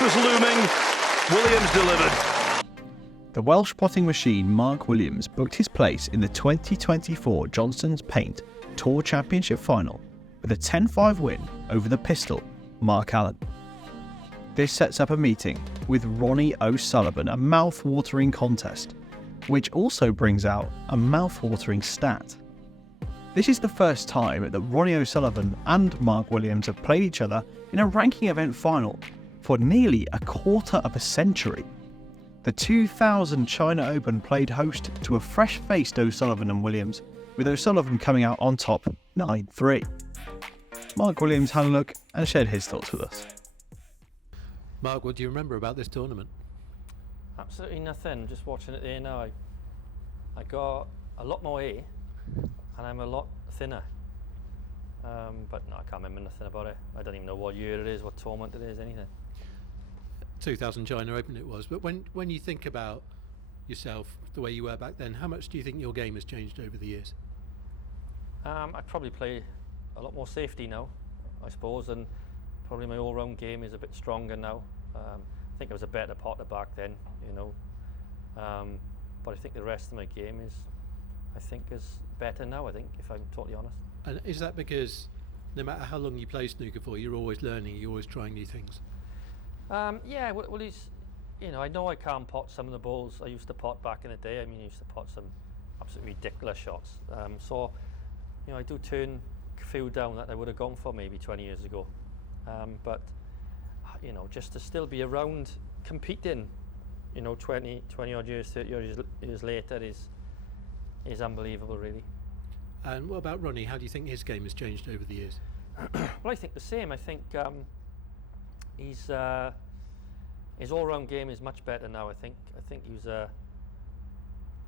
was looming. Williams delivered. The Welsh potting machine Mark Williams booked his place in the 2024 Johnstones Paint Tour Championship final with a 10-5 win over the pistol Mark Allen. This sets up a meeting with Ronnie O'Sullivan, a mouth-watering contest, which also brings out a mouth-watering stat. This is the first time that Ronnie O'Sullivan and Mark Williams have played each other in a ranking event final for nearly a quarter of a century. The 2000 China Open played host to a fresh-faced O'Sullivan and Williams, with O'Sullivan coming out on top 9-3. Mark Williams had a look and shared his thoughts with us. Mark, what do you remember about this tournament? Absolutely nothing. Just watching it there now. I got a lot more hair and I'm a lot thinner. But no, I can't remember nothing about it. I don't even know what year it is, what tournament it is, anything. 2000 China Open it was. But when you think about yourself, the way you were back then, how much do you think your game has changed over the years? I probably play a lot more safety now, I suppose, and probably my all-round game is a bit stronger now. I think I was a better potter back then, you know. But I think the rest of my game is better now, I think, if I'm totally honest. And is that because no matter how long you play snooker for, you're always learning, you're always trying new things? Yeah, well, he's, you know, I know I can't pot some of the balls I used to pot back in the day. I mean, I used to pot some absolutely ridiculous shots. So, you know, I do turn a few down that I would have gone for maybe 20 years ago. But, you know, just to still be around competing, you know, 20 odd years, 30 odd years later is unbelievable, really. And what about Ronnie? How do you think his game has changed over the years? Well, I think the same. I think his all-round game is much better now. I think he was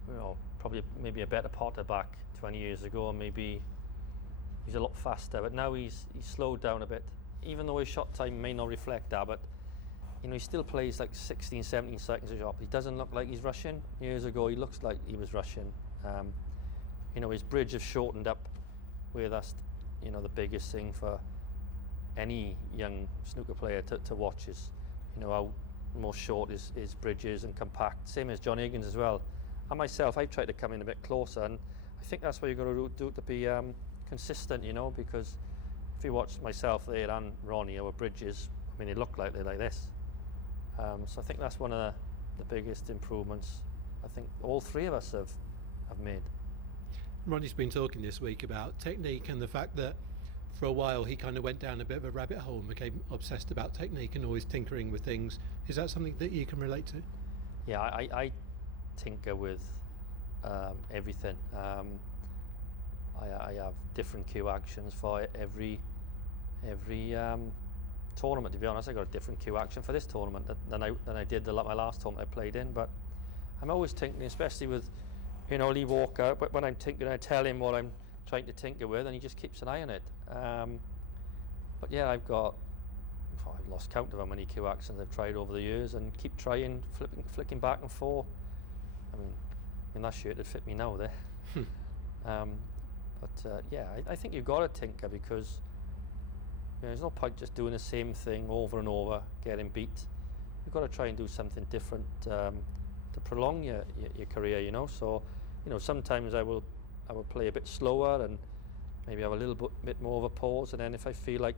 you know, probably maybe a better potter back 20 years ago, and maybe he's a lot faster. But now he's slowed down a bit, even though his shot time may not reflect that. But you know, he still plays like 16, 17 seconds a shot. He doesn't look like he's rushing. Years ago, he looks like he was rushing. You know, his bridge has shortened up, where that's, you know, the biggest thing for any young snooker player to watch is, you know, how more short his bridge is and compact. Same as John Higgins as well. And myself, I've tried to come in a bit closer, and I think that's what you've got to do to be consistent, you know, because if you watch myself there and Ronnie, our bridges, I mean, they look like they're like this. So I think that's one of the biggest improvements I think all three of us have made. Ronnie's been talking this week about technique and the fact that for a while he kind of went down a bit of a rabbit hole and became obsessed about technique and always tinkering with things. Is that something that you can relate to? Yeah, I tinker with everything. I have different cue actions for every tournament. To be honest, I got a different cue action for this tournament than I did my last tournament I played in. But I'm always tinkering, especially with, you know, Lee Walker. But when I'm tinkering, I tell him what I'm trying to tinker with, and he just keeps an eye on it. But yeah, I've lost count of how many cue actions I've tried over the years, and keep trying, flicking back and forth. I mean, in that shirt, it'd fit me now there. Yeah, I think you've got to tinker, because you know, there's no point just doing the same thing over and over, getting beat. You've got to try and do something different to prolong your career, you know. So, you know, sometimes I will play a bit slower and maybe have a little bit more of a pause, and then if I feel like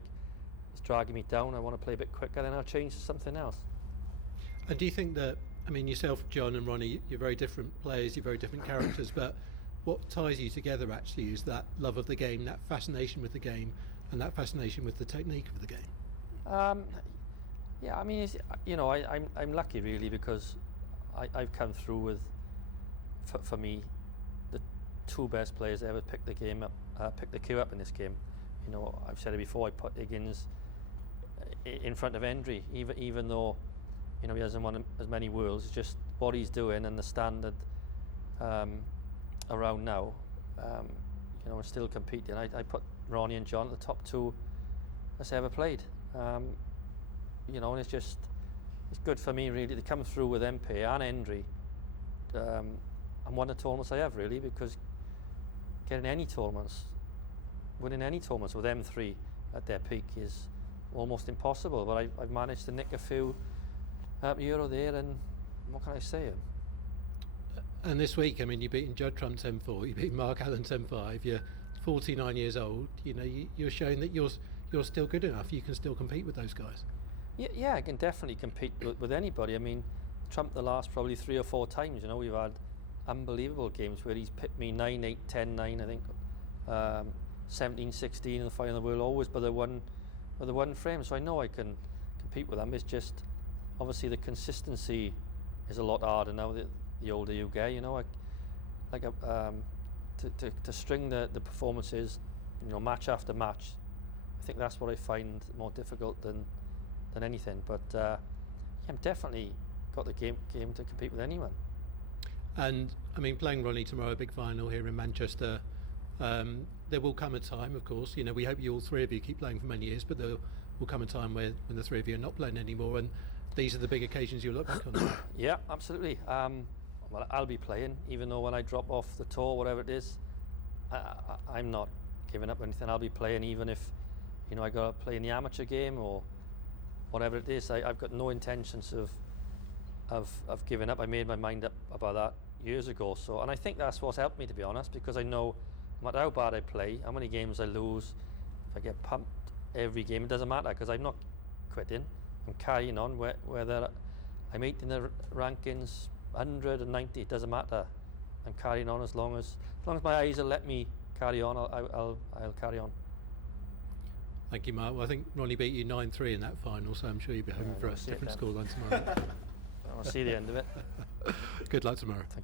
it's dragging me down, I want to play a bit quicker, then I'll change to something else. And do you think that, I mean, yourself, John and Ronnie, you're very different players, you're very different characters, but what ties you together actually is that love of the game, that fascination with the game, and that fascination with the technique of the game. Yeah, I mean, you know, I'm lucky really, because I've come through with, for me, the two best players ever picked the game up, picked the cue up in this game. You know, I've said it before, I put Higgins in front of Hendry, even though, you know, he hasn't won as many worlds. It's just what he's doing and the standard around now, you know, and still competing. I put Ronnie and John at the top two that's ever played. You know, and it's good for me really to come through with MP and Hendry and won the tournaments I have, really, because winning any tournaments with them three at their peak is almost impossible. But I've managed to nick a few Euro there, and what can I say? And this week, I mean, you've beaten Judd Trump 10-4, you've beaten Mark Allen 10-5, you're 49 years old, you know, you're showing that you're still good enough, you can still compete with those guys. Yeah, I can definitely compete with anybody. I mean, Trump the last probably 3 or 4 times, you know, we've had unbelievable games where he's pipped me 9-8, 10-9, I think, 17-16 in the final of the world, always by the one frame, so I know I can compete with them. It's just, obviously the consistency is a lot harder now the older you get, you know, to string the performances, you know, match after match. I think that's what I find more difficult than anything. But yeah, I'm definitely got the game to compete with anyone. And I mean, playing Ronnie tomorrow, a big final here in Manchester. There will come a time, of course. You know, we hope all 3 of you keep playing for many years, but there will come a time when the 3 of you are not playing anymore, and these are the big occasions you'll look back on. Yeah, absolutely. Well, I'll be playing, even though when I drop off the tour, whatever it is, I'm not giving up anything. I'll be playing, even if, you know, I got to play in the amateur game or whatever it is. I've got no intentions of giving up. I made my mind up about that years ago. So, and I think that's what's helped me, to be honest, because I know no matter how bad I play, how many games I lose, if I get pumped every game, it doesn't matter, because I'm not quitting. I'm carrying on, whether I'm 8th in the rankings, 190, it doesn't matter. I'm carrying on as long as my eyes will let me carry on. I'll carry on. Thank you, Mark. Well, I think Ronnie beat you 9-3 in that final, so I'm sure you'll be hoping for a different scoreline tomorrow. I'll see the end of it. Good luck tomorrow. Thank you.